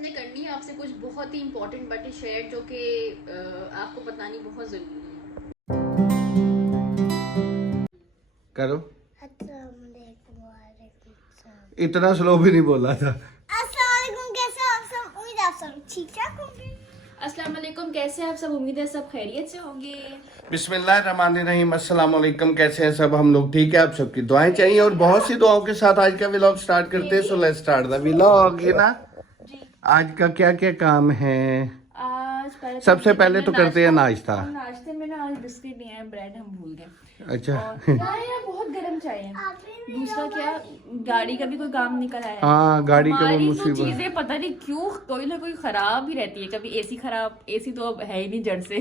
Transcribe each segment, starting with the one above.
हमने करनी है आपसे कुछ बहुत ही इम्पोर्टेंट बातें शेयर, जो कि आपको बतानी बहुत ज़रूरी है। करो। इतना स्लो भी नहीं बोला था। अस्सलाम वालेकुम, कैसे हैं आप सब? उम्मीद है सब खैरियत से होंगे। बिस्मिल्लाहिर्रहमानिर्रहीम, अस्सलाम वालेकुम। कैसे हैं सब? हम लोग ठीक है, आप सबकी दुआएं चाहिए और बहुत सी दुआओं के साथ आज का व्लॉग स्टार्ट करते हैं। So let's start the vlog. ये ना आज का क्या क्या काम है? आज सबसे पहले तो करते हैं नाश्ता। नाश्ते में ना आज बिस्किट नहीं है, ब्रेड हम भूल गए। अच्छा। यार बहुत गर्म चाय है। दूसरा क्या, गाड़ी का भी कोई काम निकल आया है। हाँ, गाड़ी का वो हमारी तो मुसीबत। चीजें पता नहीं क्यों कोई ना कोई खराब ही रहती है। कभी एसी खराब, एसी तो अब है ही नहीं जड़ से।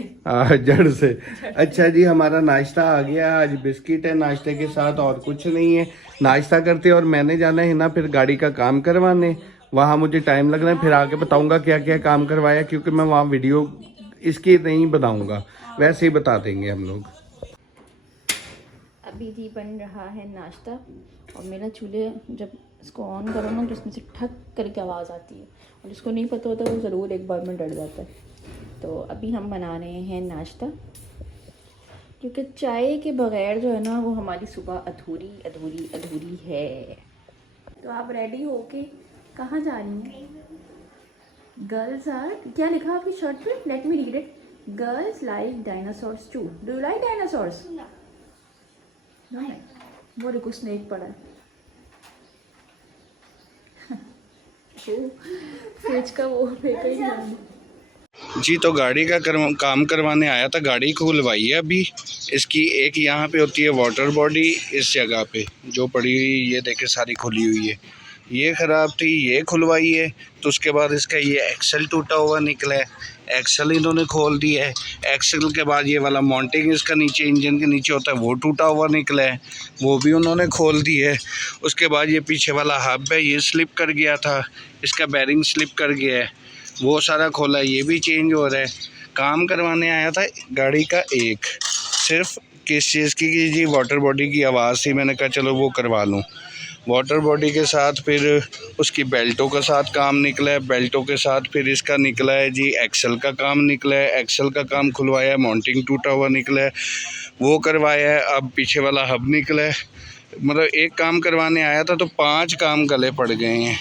जड़ से। अच्छा जी, हमारा नाश्ता आ गया। आज बिस्किट है नाश्ते के साथ और कुछ नहीं है। नाश्ता करते और मैंने जाना है ना फिर गाड़ी का काम करवाने। वहाँ मुझे टाइम लगना है, फिर आगे बताऊंगा क्या क्या काम करवाया, क्योंकि मैं वहाँ वीडियो इसकी नहीं बनाऊंगा, वैसे ही बता देंगे हम लोग। अभी जी बन रहा है नाश्ता और मेरा चूल्हे जब इसको ऑन करो ना तो उसमें से ठक करके आवाज़ आती है, और जिसको नहीं पता होता वो ज़रूर एक बार में डर जाता है। तो अभी हम बना रहे हैं नाश्ता, क्योंकि चाय के बगैर जो है ना वो हमारी सुबह अधूरी अधूरी अधूरी है। तो आप रेडी होके कहाँ जा रही हैं? गर्ल्स आर, क्या लिखा आपकी शर्ट पे? Let me read it. Girls like dinosaurs too. Do you like dinosaurs? No. वो देखो स्नेक पड़ा है। फ्रिज का वो फेंका ही नहीं। जी तो गाड़ी का काम करवाने आया था। गाड़ी खुलवाई है अभी। इसकी एक यहाँ पे होती है वाटर बॉडी, इस जगह पे जो पड़ी हुई ये देखे सारी खुली हुई है। ये ख़राब थी, ये खुलवाई है। तो उसके बाद इसका ये एक्सल टूटा हुआ निकला है, एक्सल इन्होंने खोल दिया है। एक्सल के बाद ये वाला माउंटिंग इसका नीचे इंजन के नीचे होता है वो टूटा हुआ निकला है, वो भी उन्होंने खोल दिया है। उसके बाद ये पीछे वाला हब है ये स्लिप कर गया था, इसका बैरिंग स्लिप कर गया है, वो सारा खोला है, ये भी चेंज हो रहा है। काम करवाने आया था गाड़ी का एक, सिर्फ किस चीज़ की कि जी वाटर बॉडी की आवाज़ थी। मैंने कहा चलो वो करवा लूँ। वाटर बॉडी के साथ फिर उसकी बेल्टों के साथ काम निकला है, बेल्टों के साथ फिर इसका निकला है जी एक्सल का काम निकला है, एक्सल का काम खुलवाया है, माउंटिंग टूटा हुआ निकला है वो करवाया है, अब पीछे वाला हब निकला है। मतलब एक काम करवाने आया था तो 5 काम गले पड़ गए हैं।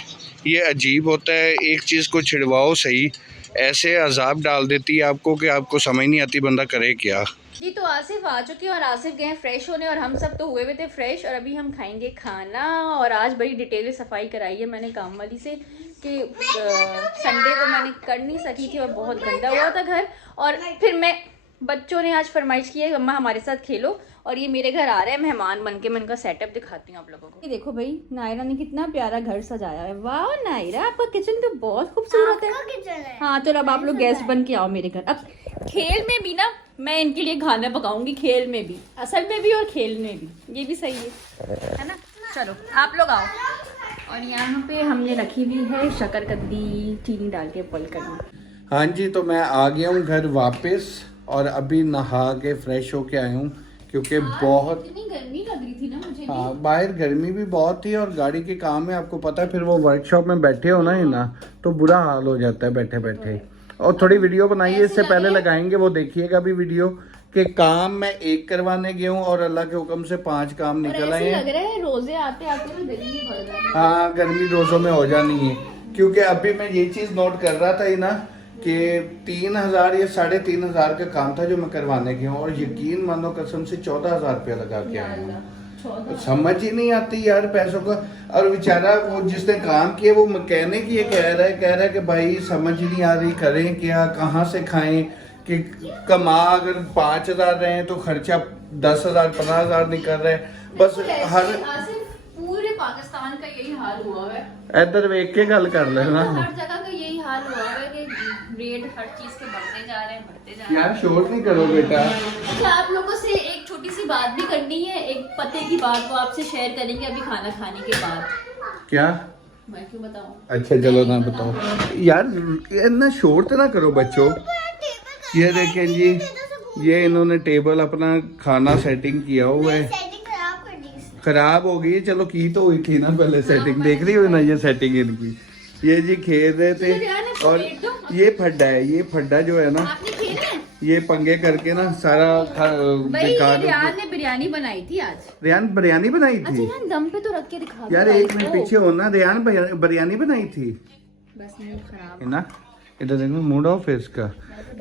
ये अजीब होता है, एक चीज़ को छिड़वाओ सही, ऐसे अजाब डाल देती है आपको कि आपको समझ नहीं आती बंदा करे क्या। जी तो आसिफ आ चुके हैं और आसिफ गए फ्रेश होने, और हम सब तो हुए थे फ्रेश, और अभी हम खाएंगे खाना। और आज बड़ी डिटेल में सफाई कराई है मैंने काम वाली से कि संडे को मैंने कर नहीं सकी थी और बहुत गंदा हुआ था घर। और फिर मैं, बच्चों ने आज फरमाइश की है अम्मा हमारे साथ खेलो, और ये मेरे घर आ रहे हैं मेहमान बन के। मैं इनका सेटअप दिखाती हूँ आप लोगों को। ये देखो भाई, नायरा ने कितना प्यारा घर सजाया है। वाह नायरा, आपका किचन तो बहुत खूबसूरत है। हाँ चलो अब आप लोग गेस्ट बन के आओ मेरे घर। अब खेल में भी ना मैं इनके लिए खाना पकाऊंगी, खेल में भी, असल में भी और खेल में भी, ये भी सही है ना? चलो आप लोग आओ। और यहाँ पे हमने रखी हुई है शकरकंदी चीनी डाल के बॉईल करना। हाँ जी, तो मैं आ गया हूँ घर वापस और अभी नहा के फ्रेश होके आया हूँ, क्योंकि बहुत इतनी गर्मी लग रही थी ना मुझे। हाँ, बाहर गर्मी भी बहुत थी और गाड़ी के काम में आपको पता है फिर वो वर्कशॉप में बैठे हो ना तो बुरा हाल हो जाता है बैठे बैठे। और थोड़ी वीडियो बनाइए, इससे पहले लगाएंगे वो देखिएगा अभी वीडियो के काम मैं एक करवाने गया हूँ और अल्लाह के हुक्म से 5 काम निकल आए हैं। लग रहा है रोजे आते आते ना गर्मी बढ़ रहा है। हाँ, गर्मी रोजों में हो जानी है, क्योंकि अभी मैं ये चीज नोट कर रहा था ही ना कि 3000 या 3500 का काम था जो मैं करवाने गया हूँ, और यकीन मानो कसम से 14,000 रुपया लगा के आया हूँ। समझ ही नहीं आती यार पैसों का। और बेचारा वो जिसने काम किया वो मैकेनिक ये कह रहा है कि भाई समझ नहीं आ रही, करें क्या, कहाँ से खाएं, कि कमा अगर 5,000 रहे हैं तो खर्चा 10,000 15,000 निकल रहा है। बस हर पूरे पाकिस्तान का यही हाल हुआ है। इधर वेख के गल कर लेना, हर जगह का यही हाल हुआ है कि रेट हर चीज के बढ़ते जा रहे हैं। यार शोर नहीं करो बेटा। अच्छा आप लोगों से एक छोटी सी बात भी करनी है, एक पते की बात, वो आपसे शेयर करेंगे अभी खाना खाने के बाद। क्या? मैं क्यों बताऊं? अच्छा चलो ना बताओ यार, इतना शोर तो ना करो बच्चों। ये देखें जी, ये इन्होंने टेबल अपना खाना सेटिंग किया हुआ है, खराब हो गई। चलो की तो हुई थी ना पहले सेटिंग, देख रही हो ना ये सेटिंग इनकी। ये जी खेल रहे थे। यार ने और ये फड्डा है, ये फड्डा जो है ना, आपने खेले हैं? ये पंगे करके ना सारा बेकार। रियान ने बिरयानी बनाई थी आज। रियान बिरयानी बनाई अच्छा थी यार, दम पे तो रख के दिखा यार, एक मिनट पीछे हो ना। रियान बिरयानी बनाई थी बस मूड खराब है ना। इधर देखो मूड ऑफ है इसका।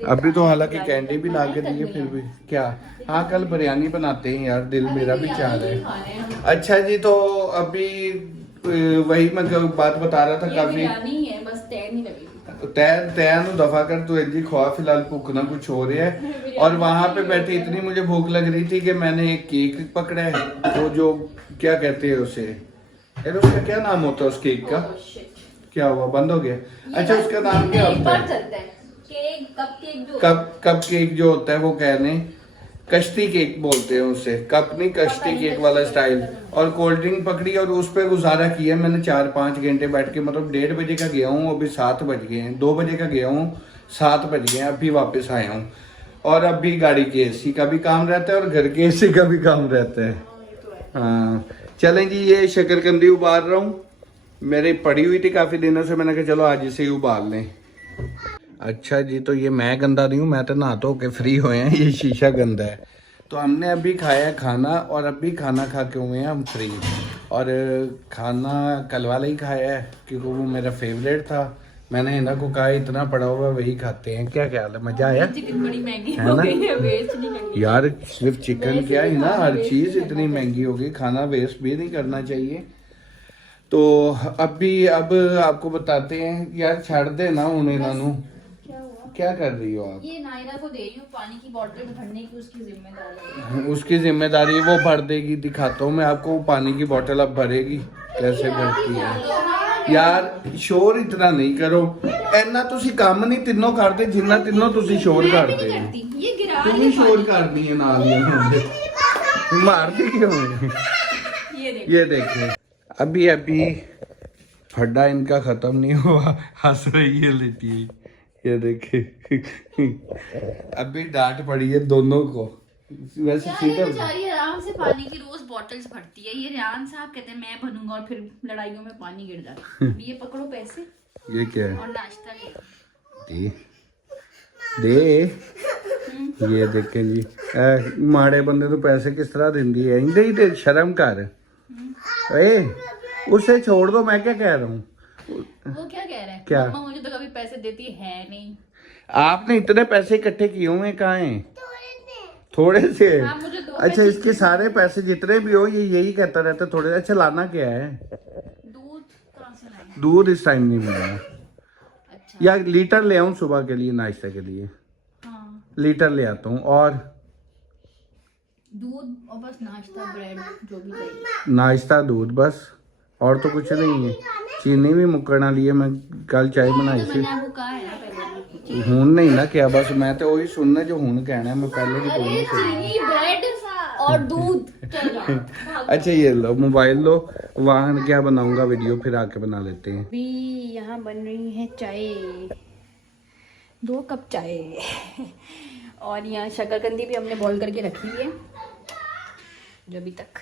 अभी तो हालांकि कैंडी भी ला के दी है, फिर भी क्या। हाँ कल बिरयानी बनाते हैं यार, दिल मेरा भी चाह रहा है। अच्छा जी, तो अभी वही मैं बात बता रहा था, काफी बिरयानी है, बस तय नहीं लगेगी। तैन दफा कर तू जी खुआ, फिलहाल भूख ना कुछ हो रहा है। और वहां पे बैठे इतनी मुझे भूख लग रही थी कि मैंने एक केक पकड़ा है, तो जो क्या कहते हैं उसे यार, उसका क्या नाम होता है उस केक का? क्या हुआ, बंद हो गया? अच्छा उसका नाम क्या होता है? कप केक जो होता है वो कहने कश्ती केक बोलते हैं उसे, कप नहीं कश्ती केक वाला स्टाइल। और कोल्ड ड्रिंक पकड़ी और उस पर गुजारा किया मैंने 4-5 घंटे बैठ के। मतलब 1:30 बजे का गया हूँ, अभी 7 बज गए हैं। 2 बजे का गया हूँ, 7 बज गए हैं, अभी वापस आया हूँ। और अभी गाड़ी के एसी का भी काम रहता है और घर के एसी का भी काम रहता है। हाँ चलें जी, ये शकरकंदी उबाल रहा हूँ, मेरी पड़ी हुई थी काफ़ी दिनों से, मैंने कहा चलो आज इसे ही उबाल लें। अच्छा जी, तो ये मैं गंदा नहीं हूँ, मैं तो नहा धो के फ्री हुए हैं, ये शीशा गंदा है। तो हमने अभी खाया खाना और अभी खाना खा के हुए हैं हम फ्री। और खाना कल वाला ही खाया है क्योंकि वो मेरा फेवरेट था। मैंने इन्हें को कहा इतना पड़ा हुआ वही खाते हैं। क्या ख्याल है, मजा आया? चिकन बड़ी महंगी है हो ना? गई है, वेस्ट नहीं करनी यार सिर्फ चिकन क्या है ना, हर चीज़ इतनी महंगी हो गई, खाना वेस्ट भी नहीं करना चाहिए। तो अब आपको बताते हैं यार, छाड़ दे ना उन्हें नानू। क्या कर रही हो आप? ये नायरा को दे रही हूँ पानी की बोतल भरने की, उसकी जिम्मेदारी है। उसकी जिम्मेदारी वो भर देगी, दिखाता हूँ मैं आपको वो पानी की बोतल अब भरेगी कैसे भरती है। यार शोर इतना नहीं करो, इतना तुसी काम नहीं तीनों करते जिन्ना तीनों तुसी शोर करते हो। ये गिरा तुम ही शोर करनी है नाल मारती क्यों है? ये देखे अभी फड्डा इनका खत्म नहीं हुआ, हंस रही है लेटी। ये देखे अभी डांट पड़ी है दोनों को। वैसे सीधा बेचारी आराम से पानी की रोज बॉटल्स भरती है। ये रियान साहब कहते हैं मैं भरूंगा और फिर लड़ाइयों में पानी गिर जाता है। ये पकड़ो पैसे, ये क्या है? और नाश्ता ले दे ये देखें जी, माड़े बंदे तो पैसे किस तरह देंदी है, इंदे ही दे, शर्म कर। उसे छोड़ दो, मैं क्या कह रहा हूँ। वो क्या कह रहा है? क्या? मम्मा मुझे तो कभी पैसे देती है नहीं। आपने इतने पैसे इकट्ठे किए हुए कहाँ हैं? थोड़े से। मुझे दो अच्छा इसके सारे पैसे जितने भी हो ये यही कहता रहता थोड़े। अच्छा लाना क्या है? दूध कहाँ से लाए? दूध इस टाइम नहीं मिलेगा। अच्छा या लीटर ले आऊं सुबह के लिए, नाश्ते के लिए? हाँ, लीटर ले आता हूँ। और दूध और बस नाश्ता, ब्रेड जो भी चाहिए। नाश्ता दूध बस, और तो कुछ नहीं है। चीनी भी मुकरना लिए, मैं कल चाय बनाई थी। मैंने आपको कहा है ना पहले। हून नहीं ना क्या, बस मैं तो वही सुनना जो हून कहना है, मैं पहले भी कोई नहीं चीनी, ब्रेड और दूध चल जाओ। अच्छा ये लो मोबाइल लो, वहाँ क्या बनाऊंगा वीडियो फिर आके बना लेते हैं। अभी यहाँ बन रही है चाय, 2 कप चाय। और यहाँ शकरकंदी भी हमने बॉईल करके रखी है जो अभी तक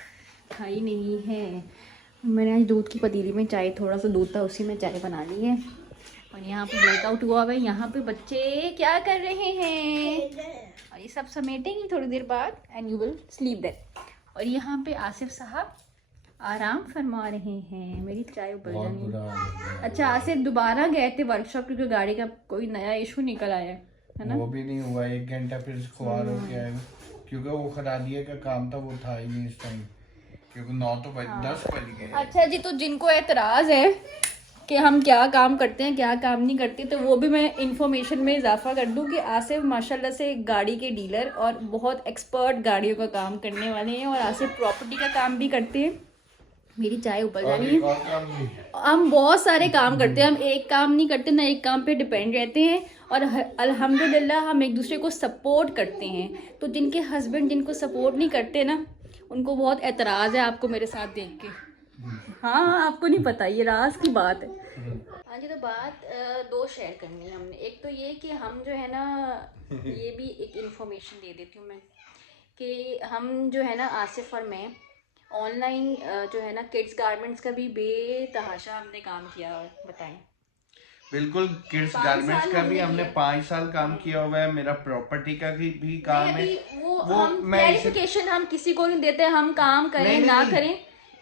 खाई नहीं है। मैंने आज दूध की पतीली में चाय, थोड़ा सा दूध था उसी में चाय बना ली है। और यहाँ पे ब्रेकआउट हुआ हुआ है, यहाँ पे बच्चे क्या कर रहे हैं और ये सब समेटेंगे थोड़ी देर बाद and you will sleep there. और यहाँ पे आसिफ साहब आराम फरमा रहे हैं। मेरी चाय उबल जानी। अच्छा आसिफ दोबारा गए थे वर्कशॉप क्योंकि गाड़ी का कोई नया इशू निकल आया है ना? वो भी नहीं हुआ, 1 घंटा फिर खुआर हो गया है क्योंकि वो खरादिया का काम था, वो था ही नहीं इस टाइम क्योंकि 10 बज गए। अच्छा जी, तो जिनको एतराज़ है कि हम क्या काम करते हैं क्या काम नहीं करते, तो वो भी मैं इंफॉर्मेशन में इजाफा कर दूं कि आसिफ माशाल्लाह से गाड़ी के डीलर और बहुत एक्सपर्ट गाड़ियों का काम करने वाले हैं। और आसिफ प्रॉपर्टी का काम भी करते हैं। मेरी चाय ऊपर जानी है। हम बहुत सारे काम करते हैं, हम एक काम नहीं करते ना, एक काम पे डिपेंड रहते हैं। और अल्हम्दुलिल्लाह हम एक दूसरे को सपोर्ट करते हैं। तो जिनके हस्बैंड जिनको सपोर्ट नहीं करते ना, उनको बहुत एतराज़ है आपको मेरे साथ देख के। हाँ आपको नहीं पता, ये राज की बात है। हाँ जी, तो बात 2 शेयर करनी है हमने। एक तो ये कि हम जो है ना, ये भी एक इन्फॉर्मेशन दे देती हूँ मैं कि हम जो है ना, आसिफ और मैं ऑनलाइन जो है ना किड्स गारमेंट्स का भी बेतहाशा हमने काम किया है। बताएं बिल्कुल। किड्स 5 गारमेंट्स साल का भी हमने किया। 5 साल काम किया हुआ है। मेरा प्रॉपर्टी का भी काम है। अभी वो हम मैं इसे क्लैरिफिकेशन हम किसी को नहीं देते, हम काम करें नहीं नहीं ना नहीं करें।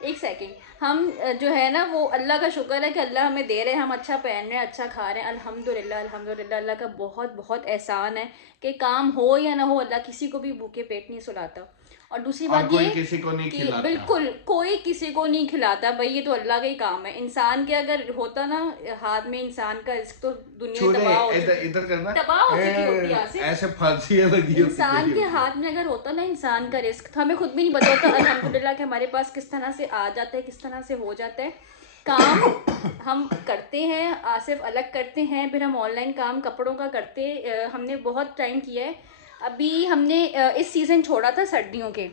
एक सेकेंड, हम जो है ना वो अल्लाह का शुक्र है कि अल्लाह हमें दे रहे हैं, हम अच्छा पहन रहे हैं, अच्छा खा रहे हैं, अल्हम्दुलिल्लाह अल्हम्दुलिल्लाह। अल्लाह का बहुत बहुत एहसान है कि काम हो या ना हो, अल्लाह किसी को भी भूखे पेट नहीं सुलाता। और दूसरी और बात कोई ये किसी को नहीं कि खिलाता। बिल्कुल कोई किसी को नहीं खिलाता भाई, ये तो अल्लाह का ही काम है। इंसान के अगर होता ना हाथ में इंसान का रिस्क तो दुनिया तबाह हो इधर चुकी, इधर करना, तबाह हो चुकी होती है। ऐसे फांसियां लगी होती इंसान के मेरी हाथ में अगर होता ना इंसान का रिस्क, तो हमें खुद भी नहीं पता होता अल्हम्दुलिल्लाह कि हमारे पास किस तरह से आ जाता है, किस तरह से हो जाता है काम। हम करते हैं, आसिफ अलग करते हैं, फिर हम ऑनलाइन काम कपड़ों का करते हमने बहुत टाइम किया है। अभी हमने इस सीज़न छोड़ा था सर्दियों के।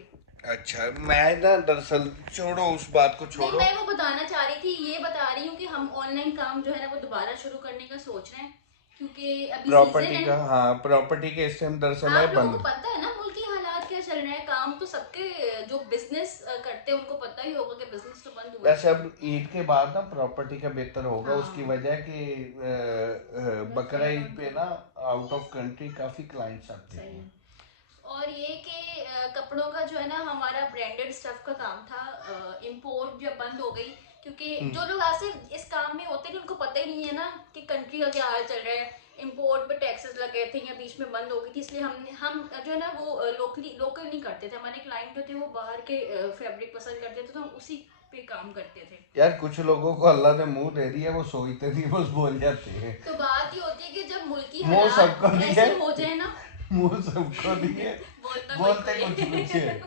अच्छा, मैं ना दरअसल, छोड़ो उस बात को, नहीं, छोड़ो। मैं वो बताना चाह रही थी, ये बता रही हूँ कि हम ऑनलाइन काम जो है ना वो दोबारा शुरू करने का सोच रहे हैं, क्योंकि अभी सीजन प्रॉपर्टी है। का, हाँ, प्रॉपर्टी के इस टाइम दरअसल है आप लोगों को बंद। पता है ना मुल्क की हालात क्या चल रहे हैं, काम तो सबके जो बिजनेस करते हैं उनको पता ही होगा कि बिजनेस तो बंद हुआ है। वैसे अब ईद के बाद ना प्रॉपर्टी का बेहतर होगा। हाँ। उसकी वजह कि बकरा ईद पे ना आउट ऑफ कंट्री काफी क्लाइंट्स आते सही हैं। है। और ये कि कपड़ों का जो है ना हमारा ब्रांडेड स्टफ का काम था, इंपोर्ट जब बंद हो गई, क्योंकि जो लोग ऐसे इस काम में होते हैं उनको पता ही नहीं है ना कि कंट्री का क्या हाल चल रहा है। इंपोर्ट पे टैक्सेस लगे थे या बीच में बंद हो गई थी, इसलिए हम जो है ना वो लोकल नहीं करते थे। हमारे क्लाइंट जो थे वो बाहर के फैब्रिक पसंद करते थे, तो हम उसी पे काम करते थे। यार कुछ लोगों को अल्लाह ने मुंह दे दिया, वो सोचते नहीं, बस बोल जाते हैं। तो बात ये होती है कि जब मुल्की मुंह सबको हालात दिए, ऐसे हो जाए ना, मुंह सबको दिए, बोलते कुछ है।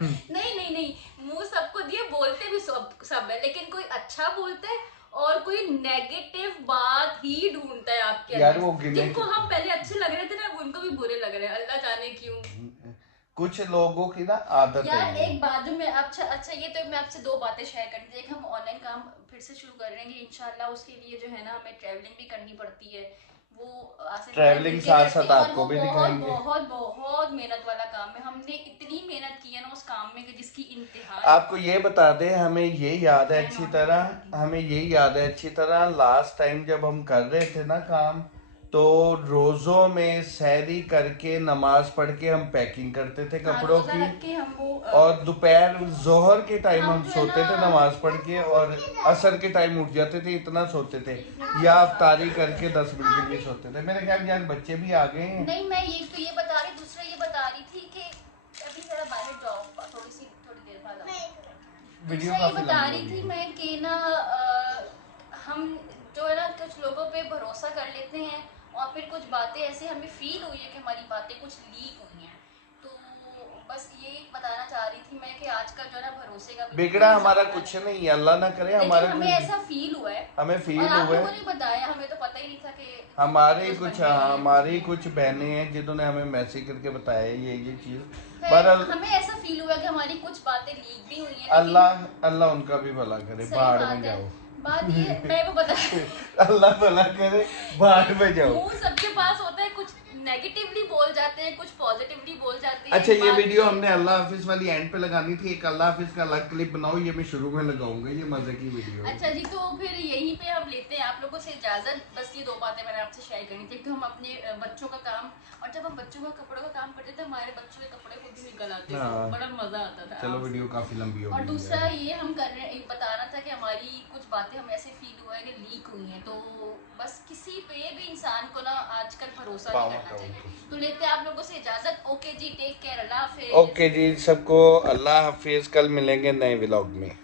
नहीं नहीं नहीं, मुंह सबको दिए, बोलते भी सब है, लेकिन कोई अच्छा बोलता है और कोई नेगेटिव बात ही ढूंढता है आपके यार अंदर। वो गिने जिनको हम पहले अच्छे लग रहे थे ना उनको भी बुरे लग रहे हैं, अल्लाह जाने क्यों। कुछ लोगों की ना आदत है यार ये। एक बात जो मैं अच्छा ये तो मैं आपसे दो बातें शेयर करनी थी। एक, हम ऑनलाइन काम फिर से शुरू कर रहे हैं इंशाल्लाह, उसके लिए जो है ना हमें ट्रैवलिंग भी करनी पड़ती है। वो ट्रैवलिंग साथ साथ और आपको वो भी बहुत दिखाएंगे। बहुत बहुत मेहनत वाला काम है। हमने इतनी मेहनत की है ना उस काम में कि जिसकी इंतहा। आपको ये बता दें, हमें ये याद है अच्छी तरह, हमें ये याद है अच्छी तरह, लास्ट टाइम जब हम कर रहे थे ना काम, तो रोजों में सहरी करके नमाज पढ़ के हम पैकिंग करते थे कपड़ों रोजा की। रख के हम वो और दोपहर जोहर के टाइम हम जो है सोते थे ना नमाज पढ़ के, और असर के टाइम उठ जाते थे, इतना सोते थे। या अफ्तारी करके 10 मिनट के लिए सोते थे। मेरे ख्याल यार बच्चे भी आ गए हैं। नहीं, मैं ये तो ये बता रही, दूसरा ये बता रही थी कि अभी जरा बाहर जाओ, थोड़ी देर बाद आओ। वीडियो दूसरा ये काफी बता लंबी रही होगी। थी मैं कि ना हम जो है ना कुछ लोगों पे भरोसा कर लेते हैं और फिर कुछ बातें ऐसे हमें फील हुई है कि हमारी बातें कुछ लीक हुई हैं। तो बस ये बताना चाह रही थी मैं कि आजकल जो है ना भरोसे का बिगड़ा हमारा कुछ नहीं है, अल्लाह ना करे लेकिन हमारा हमें कुछ। ऐसा फील हुआ है, हमें फील और आप हुआ लोगों है। ने बताया, हमें तो पता ही नहीं था कि हमारे कुछ कुछ, बनने वाली है। हमारी कुछ बहनें हैं जिन्होंने हमें मैसेज करके बताया ये चीज। फिर पर हमें ऐसा फील हुआ कि हमारी कुछ बातें लीक भी हुई हैं, अल्लाह अल्लाह उनका भी भला करे, सही बाढ़ बात में है। जाओ। बात ये मैं वो बता अल्लाह भला करे, बाढ़ में जाओ। मुंह सबके पास होता है, कुछ नेगेटिवली बोल जाते हैं, कुछ पॉजिटिवली बोल जाते हैं। अच्छा, ये बात वीडियो हमने अल्लाह हाफिज वाली एंड पे लगानी थी। एक अल्लाह हाफिज का अलग क्लिप बनाओ, ये मैं शुरू में लगाऊंगा, ये मजे की वीडियो है। अच्छा जी, तो फिर यहीं पे हम लेते हैं आप लोगों से इजाजत। बस ये दो बातें मैंने आपसे शेयर करनी थी। तो हम अपने बच्चों का काम, और जब हम बच्चों का कपड़ों का काम करते थे हमारे बच्चों के कपड़े खुद ही निकल आते थे, हाँ। बड़ा मजा आता था। चलो वीडियो काफी लंबी हो और गई दूसरा है। ये हम कर रहे हैं, बताना था कि हमारी कुछ बातें हमें ऐसे फील हुआ है कि लीक हुई हैं। तो बस किसी पे भी इंसान को ना आजकल भरोसा नहीं करना चाहिए। तो लेते हैं आप लोगों से इजाजत। ओके जी, टेक केयर, अल्लाह हाफिज। ओके जी, सबको अल्लाह हाफिज। कल मिलेंगे नए व्लॉग में।